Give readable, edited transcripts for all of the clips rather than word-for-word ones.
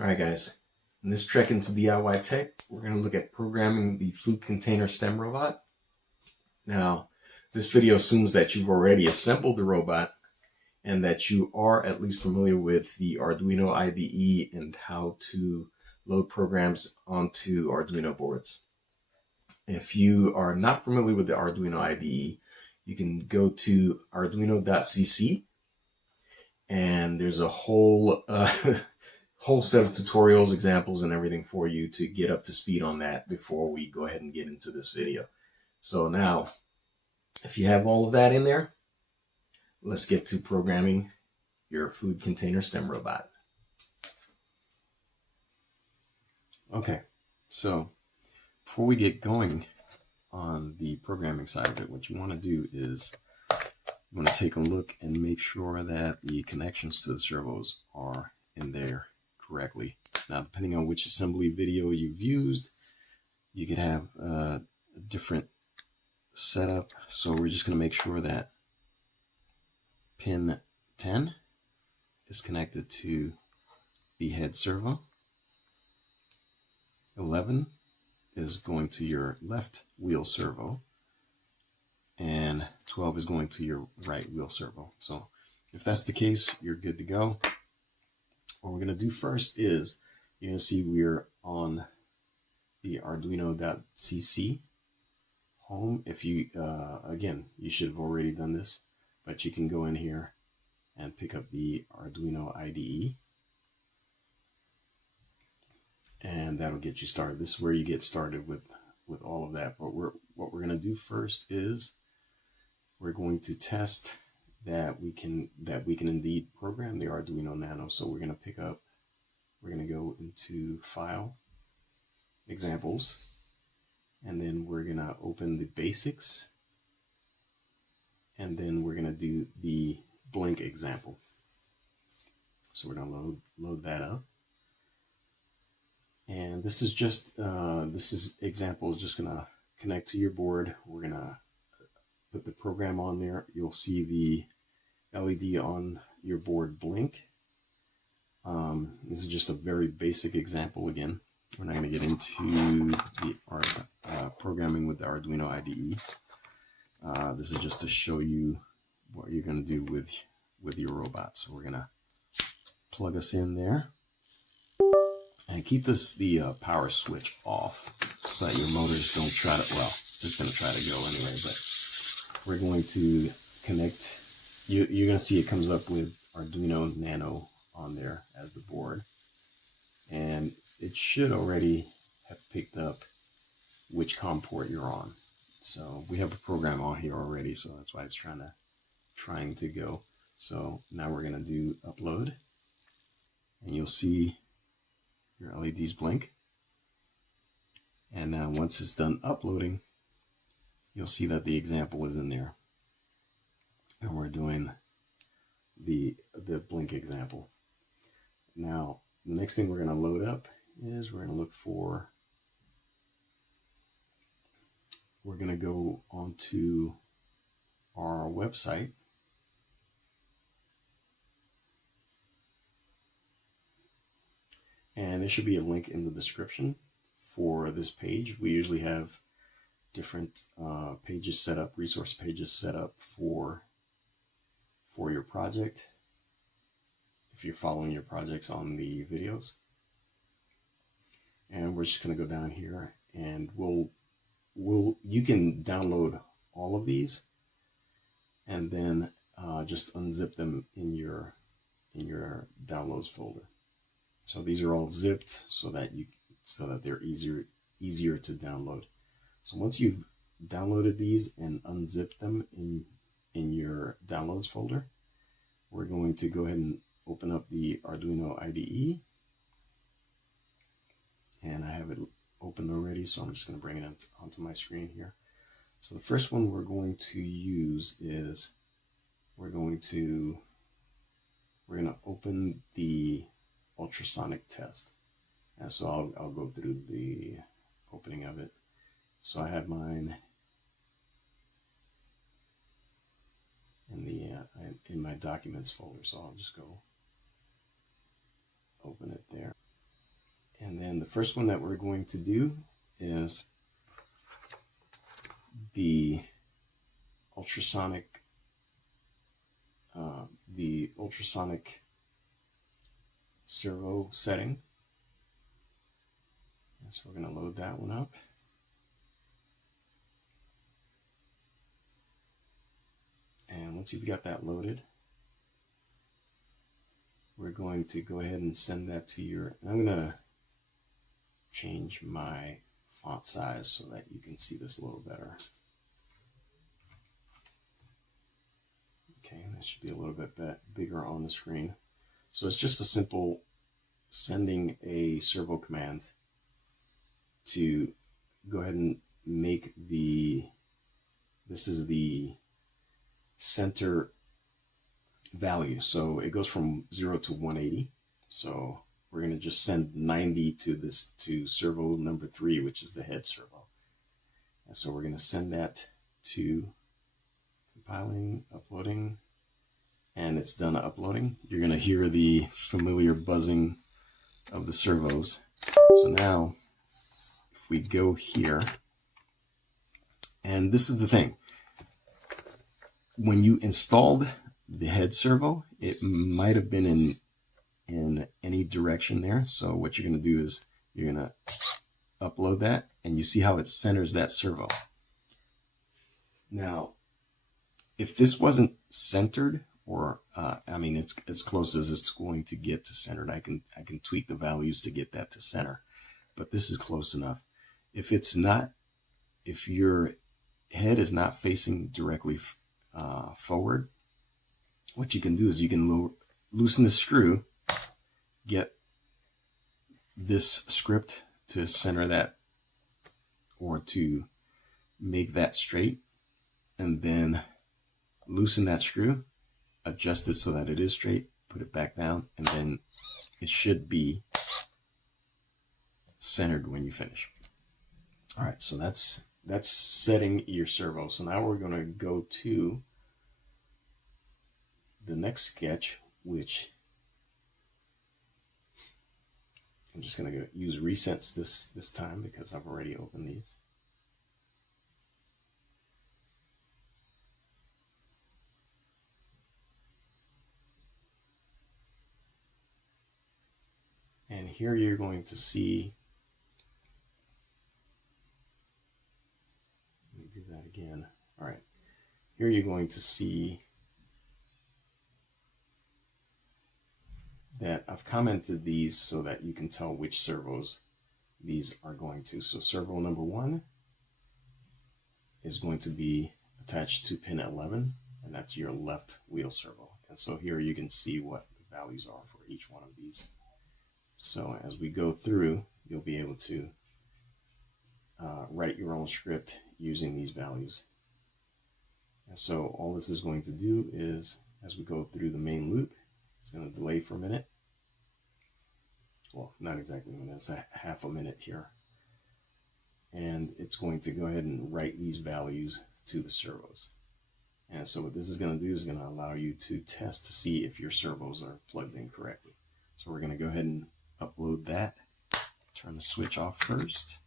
Alright guys, in this trek into DIY tech, we're going to look at programming the food container stem robot. Now, this video assumes that you've already assembled the robot and that you are at least familiar with the Arduino IDE and how to load programs onto Arduino boards. If you are not familiar with the Arduino IDE, you can go to arduino.cc and there's a whole whole set of tutorials, examples, and everything for you to get up to speed on that before we go ahead and get into this video. So now, if you have all of that in there, let's get to programming your food container stem robot. Okay, so before we get going on the programming side of it, what you want to do is you want to take a look and make sure that the connections to the servos are in there correctly. Now, depending on which assembly video you've used, you could have a different setup. So we're just going to make sure that pin 10 is connected to the head servo. 11 is going to your left wheel servo, and 12 is going to your right wheel servo. So if that's the case, you're good to go. What we're going to do first is you're going to see we're on the arduino.cc home. If you, again, you should have already done this, but you can go in here and pick up the Arduino IDE. And that'll get you started. This is where you get started with all of that. But what we're going to do first is we're going to test that we can indeed program the Arduino Nano. So we're going to go into File, Examples, and then we're going to open the Basics, and then we're going to do the Blink example. So we're going to load that up. And this is just, example is just going to connect to your board. We're going to put the program on there. You'll see the LED on your board blink. This is just a very basic example again. We're not going to get into the programming with the Arduino IDE. This is just to show you what you're going to do with your robot. So we're going to plug us in there. And keep the power switch off so that your motors don't try to, well, it's going to try to go anyway, but we're going to connect. You're going to see it comes up with Arduino Nano on there as the board. And it should already have picked up which COM port you're on. So we have a program on here already, so that's why it's trying to go. So now we're going to do upload. And you'll see your LEDs blink, and now once it's done uploading, you'll see that the example is in there, and we're doing the blink example. Now the next thing we're going to load up is we're going to go onto our website. And there should be a link in the description for this page. We usually have different pages set up, resource pages set up for your project, if you're following your projects on the videos. And we're just going to go down here, and you can download all of these, and then just unzip them in your downloads folder. So these are all zipped so that they're easier to download. So once you've downloaded these and unzipped them in your downloads folder, we're going to go ahead and open up the Arduino IDE. And I have it open already, so I'm just going to bring it onto my screen here. So the first one we're going to use is we're going to open the Ultrasonic test. And so I'll go through the opening of it. So I have mine in my documents folder. So I'll just go open it there. And then the first one that we're going to do is the ultrasonic servo setting. And so we're going to load that one up. And once you've got that loaded, we're going to go ahead and send that to your, I'm going to change my font size so that you can see this a little better. Okay, that should be a little bit bigger on the screen. So it's just a simple sending a servo command to go ahead and make this is the center value. So it goes from 0 to 180. So we're going to just send 90 to servo number 3, which is the head servo. And so we're going to send that to compiling, uploading, and it's done uploading. You're going to hear the familiar buzzing of the servos. So now if we go here, and this is the thing, when you installed the head servo, it might have been in any direction there. So what you're going to do is you're going to upload that, and you see how it centers that servo. Now, if this wasn't centered, or I mean, it's as close as it's going to get to centered. I can tweak the values to get that to center, but this is close enough. If it's not, if your head is not facing directly forward, what you can do is you can loosen the screw, get this script to center that, or to make that straight, and then loosen that screw, adjust it so that it is straight, put it back down, and then it should be centered when you finish. All right, so that's setting your servo. So now we're going to go to the next sketch, which I'm just going to use resets this time because I've already opened these. And here you're going to see, let me do that again. All right, here you're going to see that I've commented these so that you can tell which servos these are going to. So servo number 1 is going to be attached to pin 11, and that's your left wheel servo. And so here you can see what the values are for each one of these. So as we go through, you'll be able to write your own script using these values. And so all this is going to do is, as we go through the main loop, it's going to delay for a minute. Well, not exactly a minute, it's a half a minute here. And it's going to go ahead and write these values to the servos. And so what this is going to do is going to allow you to test to see if your servos are plugged in correctly. So we're going to go ahead and upload that. Turn the switch off first.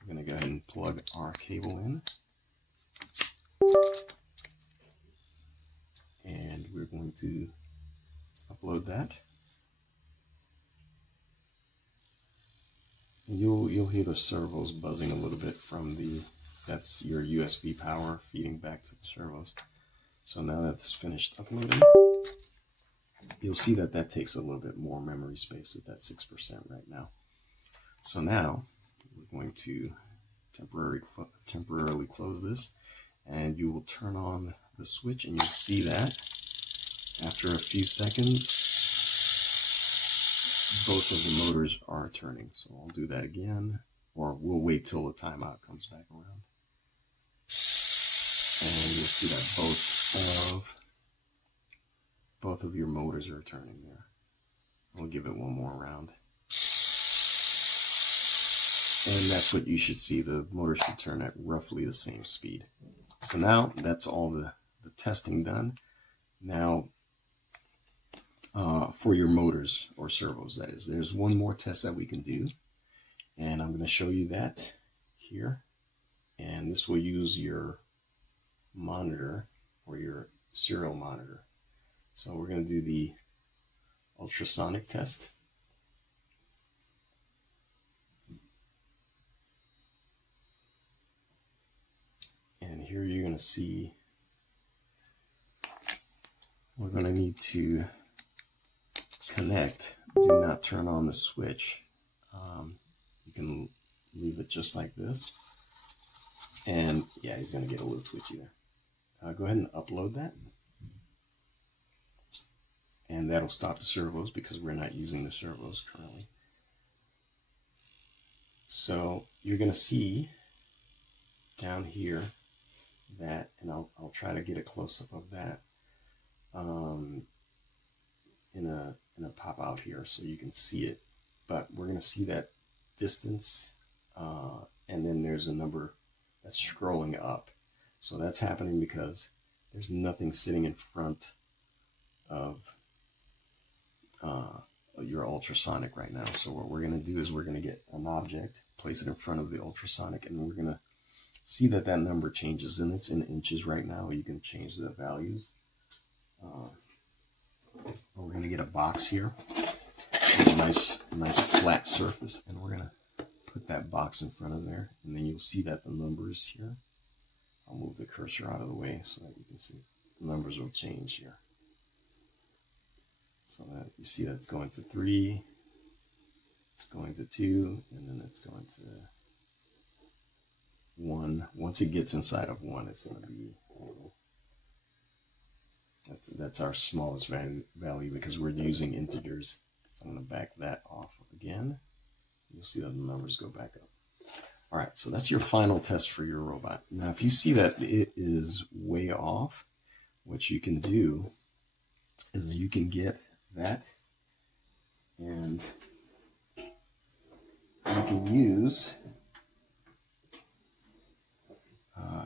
We're going to go ahead and plug our cable in. And we're going to upload that. And you'll hear the servos buzzing a little bit from that's your USB power feeding back to the servos. So now that's finished uploading, you'll see that that takes a little bit more memory space at that 6% right now. So now we're going to temporarily close this, and you will turn on the switch, and you'll see that after a few seconds, both of the motors are turning. So I'll do that again, or we'll wait till the timeout comes back around. And you'll see that both of your motors are turning there. We'll give it one more round. And that's what you should see. The motor should turn at roughly the same speed. So now that's all the testing done. Now for your motors or servos, that is. There's one more test that we can do, and I'm going to show you that here. And this will use your monitor or your serial monitor. So we're going to do the ultrasonic test. And here you're going to see we're going to need to connect. Do not turn on the switch. You can leave it just like this. And yeah, he's going to get a little twitchy there. Go ahead and upload that. And that'll stop the servos because we're not using the servos currently. So you're going to see down here that, and I'll try to get a close-up of that in a pop out here so you can see it. But we're going to see that distance, and then there's a number that's scrolling up. So that's happening because there's nothing sitting in front of your ultrasonic right now. So what we're going to do is we're going to get an object, place it in front of the ultrasonic, and we're going to see that that number changes, and it's in inches right now. You can change the values. We're going to get a box here, a nice flat surface, and we're going to put that box in front of there, and then you'll see that the numbers here. I'll move the cursor out of the way so that you can see the numbers will change here. So that you see that it's going to 3, it's going to 2, and then it's going to 1. Once it gets inside of 1, it's going to be that's our smallest value because we're using integers. So I'm going to back that off again. You'll see that the numbers go back up. All right, so that's your final test for your robot. Now, if you see that it is way off, what you can do is you can get that, and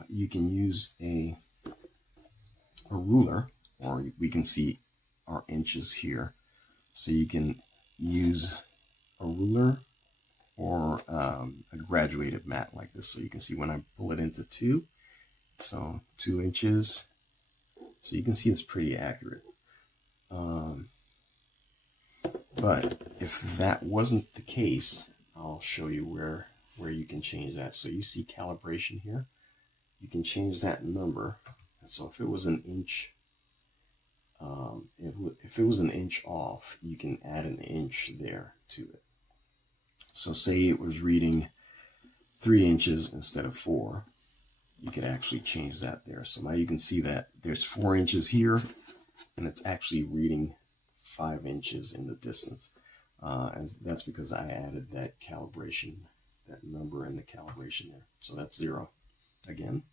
you can use a ruler, or we can see our inches here. So you can use a ruler or a graduated mat like this. So you can see when I pull it into 2, so 2 inches. So you can see it's pretty accurate. But if that wasn't the case, I'll show you where you can change that. So you see calibration here. You can change that number. And so if it was an inch, if it was an inch off, you can add an inch there to it. So say it was reading 3 inches instead of 4, you could actually change that there. So now you can see that there's 4 inches here, and it's actually reading 5 inches in the distance. And that's because I added that calibration, that number in the calibration there. So that's 0 again.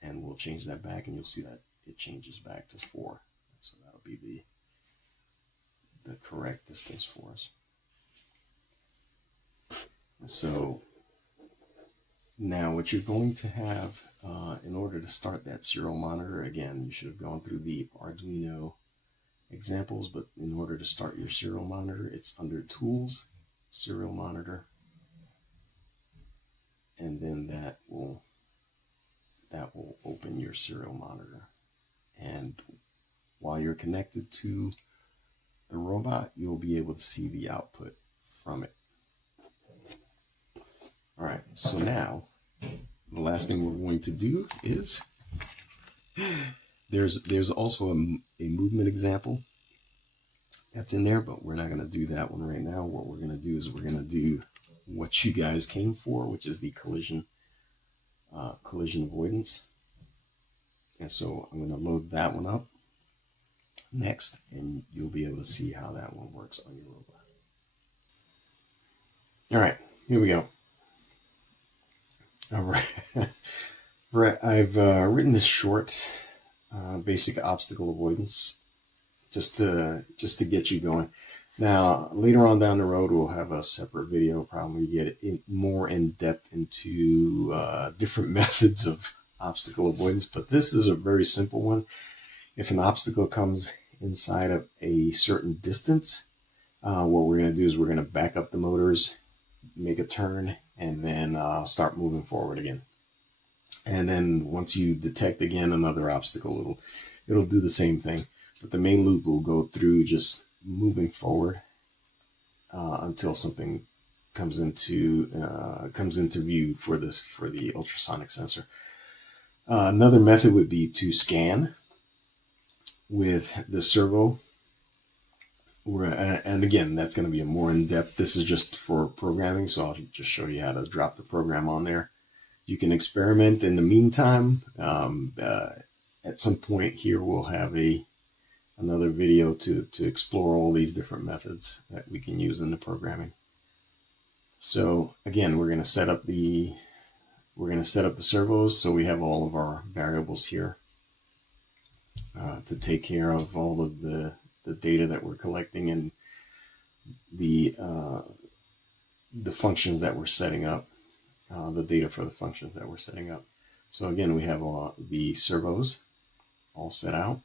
And we'll change that back, and you'll see that it changes back to 4. So that'll be the correct distance for us. So now what you're going to have in order to start that serial monitor, again, you should have gone through the Arduino examples, but in order to start your serial monitor, it's under Tools, Serial Monitor, and then that will open your serial monitor. And while you're connected to the robot, you'll be able to see the output from it. All right, so now the last thing we're going to do is there's also a movement example that's in there, but we're not going to do that one right now. What we're going to do is we're going to do what you guys came for, which is the collision avoidance. And so I'm going to load that one up next, and you'll be able to see how that one works on your robot. All right, here we go. All right, right. I've written this short, basic obstacle avoidance, just to get you going. Now, later on down the road, we'll have a separate video, probably get more in depth into different methods of obstacle avoidance. But this is a very simple one. If an obstacle comes inside of a certain distance, what we're going to do is we're going to back up the motors, make a turn, and then start moving forward again. And then once you detect again another obstacle, it'll do the same thing. But the main loop will go through just moving forward until something comes into view for the ultrasonic sensor. Another method would be to scan with the servo. And again, that's going to be a more in-depth. This is just for programming, so I'll just show you how to drop the program on there. You can experiment in the meantime. At some point here, we'll have another video to explore all these different methods that we can use in the programming. So again, we're going to set up the servos, so we have all of our variables here to take care of all of the data that we're collecting and the functions that we're setting up, the data for the functions that we're setting up. So again, we have the servos all set out.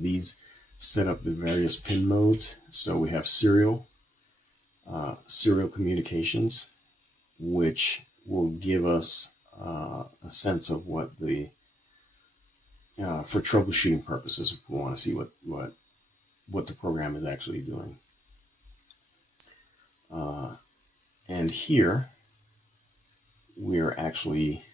These set up the various pin modes. So we have serial communications, which will give us a sense of what for troubleshooting purposes, if we want to see what the program is actually doing. And here we're actually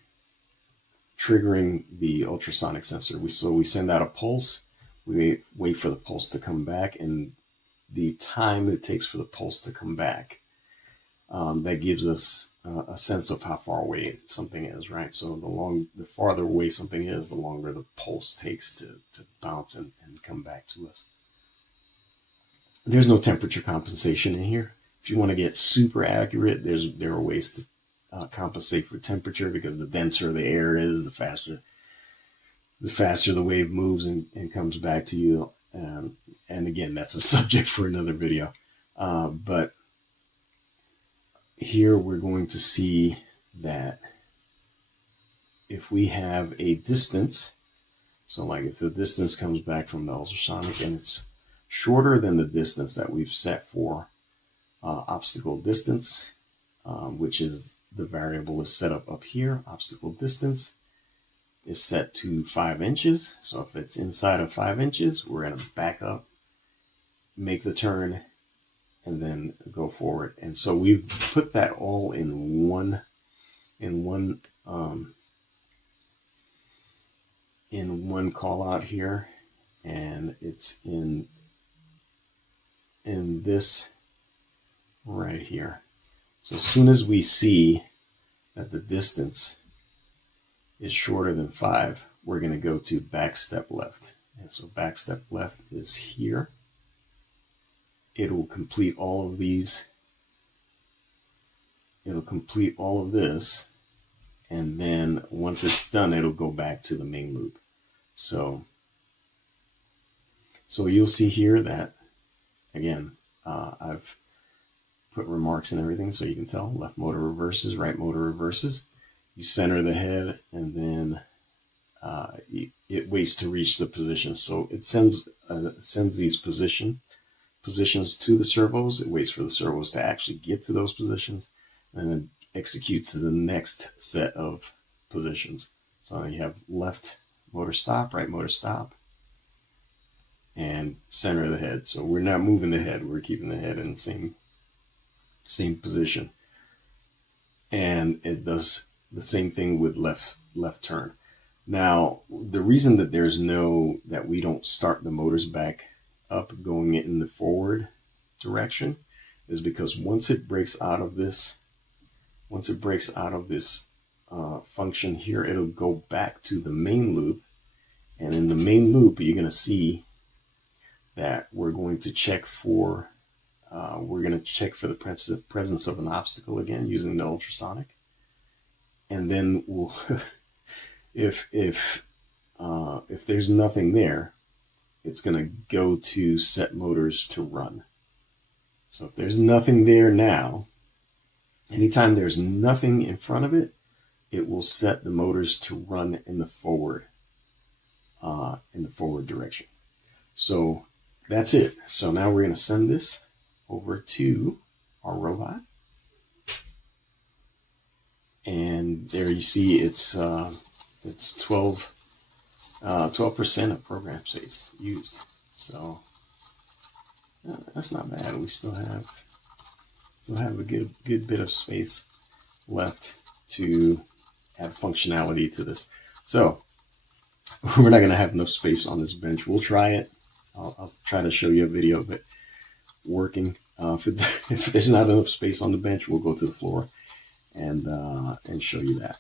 triggering the ultrasonic sensor. So we send out a pulse, we wait for the pulse to come back, and the time it takes for the pulse to come back, that gives us a sense of how far away something is, right? So the farther away something is, the longer the pulse takes to bounce and come back to us. There's no temperature compensation in here. If you want to get super accurate, there are ways to compensate for temperature, because the denser the air is, the faster the wave moves and comes back to you. And again, that's a subject for another video. But here we're going to see that if we have a distance, so like if the distance comes back from the ultrasonic and it's shorter than the distance that we've set for obstacle distance, which is the variable is set up here. Obstacle distance is set to 5 inches. So if it's inside of 5 inches, we're going to back up, make the turn, and then go forward. And so we've put that all in one call out here, and it's in this right here. So as soon as we see that the distance is shorter than 5, we're going to go to back step left. And so back step left is here. It will complete all of these. It'll complete all of this. And then once it's done, it'll go back to the main loop. So you'll see here that, again, I've put remarks and everything so you can tell. Left motor reverses, right motor reverses. You center the head, and then it waits to reach the position. So it sends these positions to the servos. It waits for the servos to actually get to those positions, and then executes the next set of positions. So you have left motor stop, right motor stop, and center the head. So we're not moving the head, we're keeping the head in the same position. And it does the same thing with left turn. Now, the reason that we don't start the motors back up going in the forward direction is because once it breaks out of this function here, it'll go back to the main loop. And in the main loop, you're going to see that we're going to check for the presence of an obstacle again using the ultrasonic. And then we'll if there's nothing there, it's going to go to set motors to run. So if there's nothing there now, anytime there's nothing in front of it, it will set the motors to run in the forward direction. So that's it. So now we're going to send this over to our robot. And there you see it's 12% of program space used. So that's not bad. We still have a good bit of space left to add functionality to this. So we're not going to have enough space on this bench. We'll try it. I'll try to show you a video of it working. If there's not enough space on the bench, we'll go to the floor and show you that.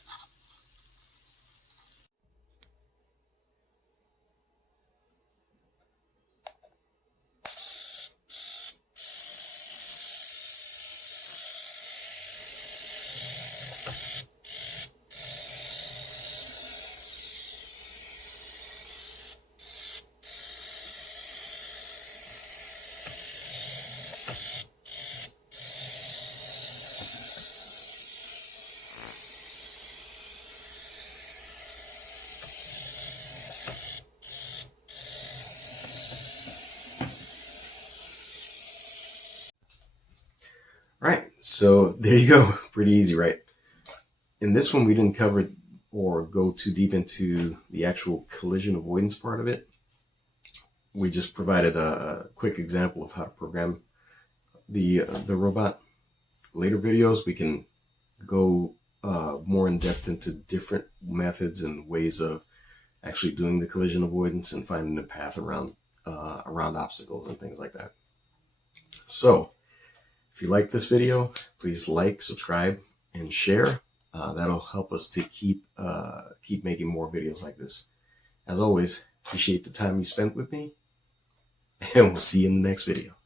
Right, so there you go. Pretty easy, right? In this one, we didn't cover or go too deep into the actual collision avoidance part of it. We just provided a quick example of how to program the robot. Later videos, we can go more in depth into different methods and ways of actually doing the collision avoidance and finding the path around obstacles and things like that. So if you like this video, please like, subscribe, and share. That'll help us to keep making more videos like this. As always, appreciate the time you spent with me, and we'll see you in the next video.